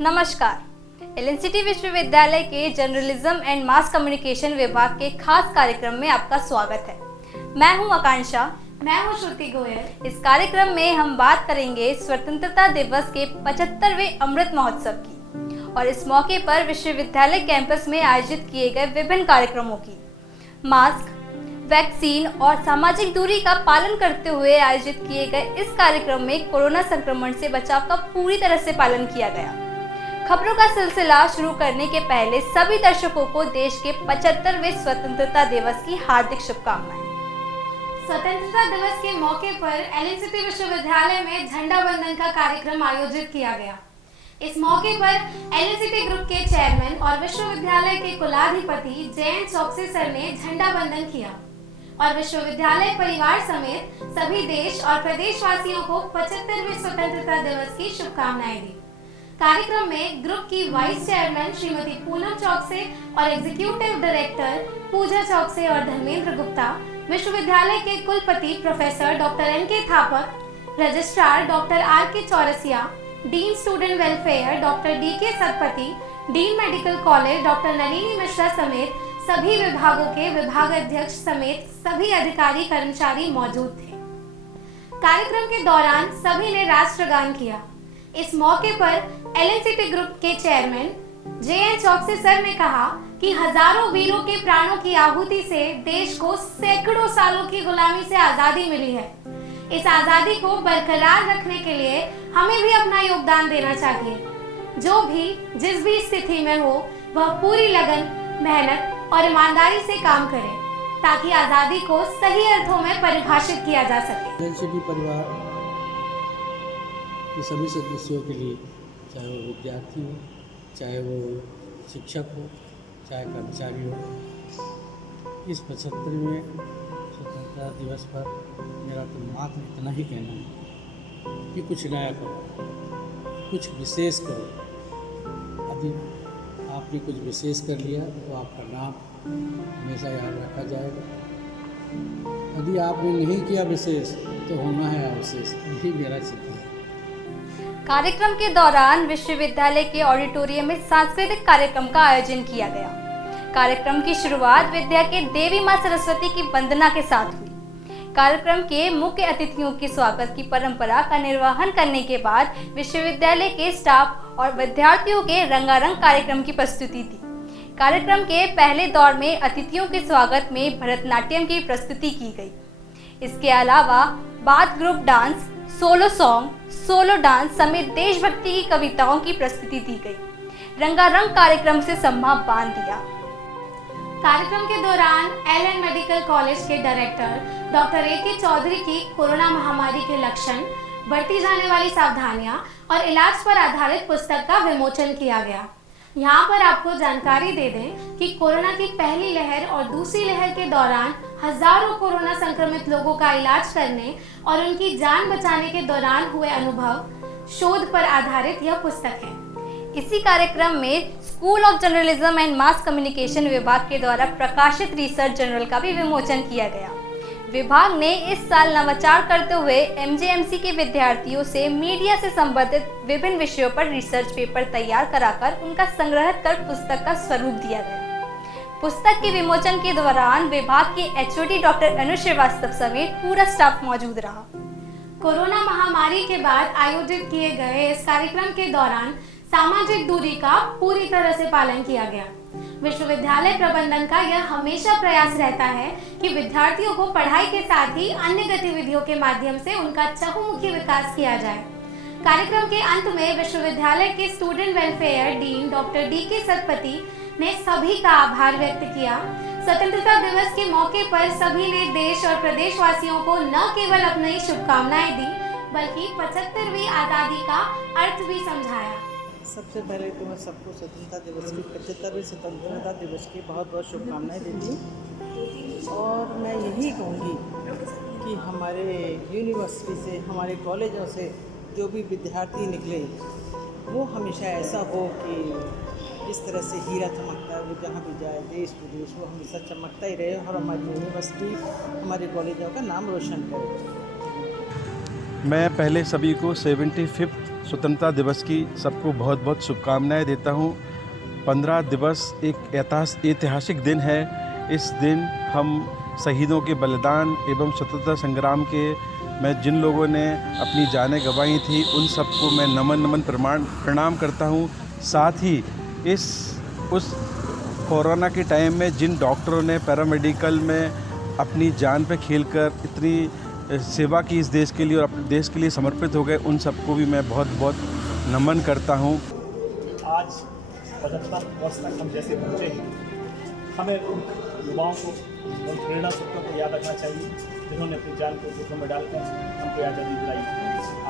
नमस्कार। एलएनसीटी विश्वविद्यालय के जर्नलिज्म एंड मास कम्युनिकेशन विभाग के खास कार्यक्रम में आपका स्वागत है। मैं हूं आकांक्षा। मैं हूं श्रुति गोयल। इस कार्यक्रम में हम बात करेंगे स्वतंत्रता दिवस के 75वें अमृत महोत्सव की और इस मौके पर विश्वविद्यालय कैंपस में आयोजित किए गए विभिन्न कार्यक्रमों की। मास्क, वैक्सीन और सामाजिक दूरी का पालन करते हुए आयोजित किए गए इस कार्यक्रम में कोरोना संक्रमण से बचाव का पूरी तरह से पालन किया गया। खबरों का सिलसिला शुरू करने के पहले सभी दर्शकों को देश के 75वें स्वतंत्रता दिवस की हार्दिक शुभकामनाएं। स्वतंत्रता दिवस के मौके पर एलएनसीटी विश्वविद्यालय में झंडा वंदन का कार्यक्रम आयोजित किया गया। इस मौके पर एलएनसीटी ग्रुप के चेयरमैन और विश्वविद्यालय के कुलाधिपति जयंत चौकसी सर ने झंडा वंदन किया और विश्वविद्यालय परिवार समेत सभी देश और प्रदेशवासियों को 75वें स्वतंत्रता दिवस की शुभकामनाएं दी। कार्यक्रम में ग्रुप की वाइस चेयरमैन श्रीमती पूनम चौकसे और एग्जीक्यूटिव डायरेक्टर पूजा चौकसे और धर्मेंद्र गुप्ता, विश्वविद्यालय के कुलपति professor doctor N K. Thapak, registrar doctor R K. Chaurasia, dean student welfare doctor D K. Satpathy, dean medical college doctor Nalini Mishra समेत सभी विभागों के विभाग अध्यक्ष समेत सभी अधिकारी कर्मचारी मौजूद थे। कार्यक्रम के दौरान सभी ने राष्ट्रगान किया। इस मौके पर एलएनसीटी ग्रुप के चेयरमैन जेएन चौकसी सर ने कहा कि हजारों वीरों के प्राणों की आहुति से देश को सैकड़ों सालों की गुलामी से आजादी मिली है। इस आजादी को बरकरार रखने के लिए हमें भी अपना योगदान देना चाहिए। जो भी जिस भी स्थिति में हो वह पूरी लगन, मेहनत और ईमानदारी से काम करे ताकि आजादी को सही अर्थों में परिभाषित किया जा सके। एलएनसीटी परिवार के सभी सदस्यों के लिए, चाहे वो विद्यार्थी हो, चाहे वो शिक्षक हो, चाहे कर्मचारी हो, इस 75वें स्वतंत्रता दिवस पर मेरा तो मात्र इतना ही कहना है कि कुछ नया करो, कुछ विशेष करो। यदि आपने कुछ विशेष कर लिया तो आपका नाम हमेशा याद रखा जाएगा। यदि आपने नहीं किया विशेष तो होना है अवशेष। यही मेरा चित्र है। कार्यक्रम के दौरान विश्वविद्यालय के ऑडिटोरियम में सांस्कृतिक कार्यक्रम का आयोजन किया गया। कार्यक्रम की शुरुआत विद्या के देवी मां सरस्वती की वंदना के साथ हुई। कार्यक्रम के मुख्य अतिथियों के स्वागत की परंपरा का निर्वहन करने के बाद विश्वविद्यालय के स्टाफ और विद्यार्थियों के रंगारंग कार्यक्रम की प्रस्तुति थी। कार्यक्रम के पहले दौर में अतिथियों के स्वागत में भरतनाट्यम की प्रस्तुति की गई। इसके अलावा bath group dance, solo song, solo dance समेत देशभक्ति की कविताओं की प्रस्तुति दी गई। रंगारंग कार्यक्रम से सम्मा बांध दिया। कार्यक्रम के दौरान एलएन मेडिकल कॉलेज के डायरेक्टर डॉक्टर ए.के. चौधरी की कोरोना महामारी के लक्षण, बरती जाने वाली सावधानियां और इलाज पर आधारित पुस्तक का विमोचन किया गया। यहाँ पर आपको जानकारी दे दें कि कोरोना की पहली लहर और दूसरी लहर के दौरान हजारों कोरोना संक्रमित लोगों का इलाज करने और उनकी जान बचाने के दौरान हुए अनुभव, शोध पर आधारित यह पुस्तक है। इसी कार्यक्रम में school of journalism and mass communication विभाग के द्वारा प्रकाशित रिसर्च जर्नल का भी विमोचन किया गया। विभाग ने इस साल नवाचार करते हुए एमजेएमसी के विद्यार्थियों से मीडिया से संबंधित विभिन्न विषयों पर रिसर्च पेपर तैयार कराकर उनका संग्रह कर पुस्तक का स्वरूप दिया गया। पुस्तक के विमोचन के दौरान विभाग के एचओडी डॉक्टर अनुज श्रीवास्तव समेत पूरा स्टाफ मौजूद रहा। कोरोना महामारी के बाद आयोजित किए गए इस कार्यक्रम के दौरान सामाजिक दूरी का पूरी तरह से पालन किया गया। विश्वविद्यालय प्रबंधन का यह हमेशा प्रयास रहता है कि विद्यार्थियों को पढ़ाई के साथ ही अन्य गतिविधियों के माध्यम से उनका चहुमुखी विकास किया जाए। कार्यक्रम के अंत में विश्वविद्यालय के student welfare dean doctor D K. Satpathy ने सभी का आभार व्यक्त किया। स्वतंत्रता दिवस के मौके पर सभी ने देश और प्रदेशवासियों को न केवल अपनी शुभकामनाएं दी बल्कि 75वीं आजादी का अर्थ भी समझाया। सबसे पहले तो मैं सबको स्वतंत्रता दिवस की 75वें स्वतंत्रता दिवस की बहुत बहुत शुभकामनाएं देती हूँ। और मैं यही कहूँगी कि हमारे यूनिवर्सिटी से, हमारे कॉलेजों से जो भी विद्यार्थी निकले वो हमेशा ऐसा हो कि इस तरह से हीरा चमकता है, वो जहाँ भी जाए देश विदेश वो हमेशा चमकता ही रहे और हमारी यूनिवर्सिटी, हमारे कॉलेजों का नाम रोशन करे। मैं पहले सभी को 75th स्वतंत्रता दिवस की सबको बहुत बहुत शुभकामनाएं देता हूँ। 15 दिवस एक ऐतिहासिक दिन है। इस दिन हम शहीदों के बलिदान एवं स्वतंत्रता संग्राम के में जिन लोगों ने अपनी जानें गंवाई थी उन सबको मैं नमन प्रणाम करता हूँ। साथ ही उस कोरोना के टाइम में जिन डॉक्टरों ने पैरामेडिकल में अपनी जान पे खेलकर इतनी सेवा की इस देश के लिए और अपने देश के लिए समर्पित हो गए, उन सबको भी मैं बहुत बहुत नमन करता हूँ। आज 75 वर्ष तक हम जैसे बच्चे हैं, हमें उन युवाओं को, उन प्रेरणा स्रोतों को याद रखना चाहिए जिन्होंने अपनी जान को जोखिम में डालकर हमको आज़ादी दिलाई।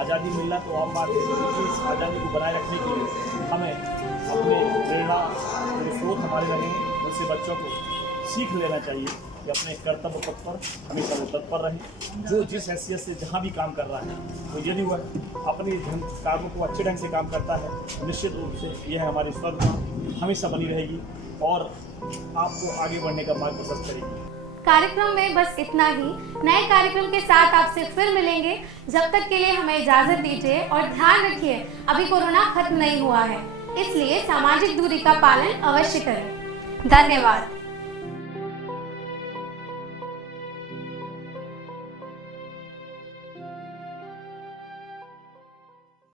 आज़ादी मिलना तो आम बात है, लेकिन इस आज़ादी को बनाए रखने के लिए हमें अपने प्रेरणा जो स्रोत हमारे रहे उनसे बच्चों को सीख लेना चाहिए कि अपने कर्तव्य पथ पर हमेशा वो तत्पर रहे। जो जिस हैसियत से जहाँ भी काम कर रहा है, तो यदि वह अपने कार्यों को अच्छे ढंग से काम करता है तो निश्चित रूप से यह हमारी स्वतंत्रता हमेशा बनी रहेगी और आपको आगे बढ़ने का मार्ग प्रशस्त करेगी। कार्यक्रम में बस इतना ही। नए कार्यक्रम के साथ आपसे फिर मिलेंगे। जब तक के लिए हमें इजाजत दीजिए और ध्यान रखिए, अभी कोरोना खत्म नहीं हुआ है, इसलिए सामाजिक दूरी का पालन अवश्य करें। धन्यवाद।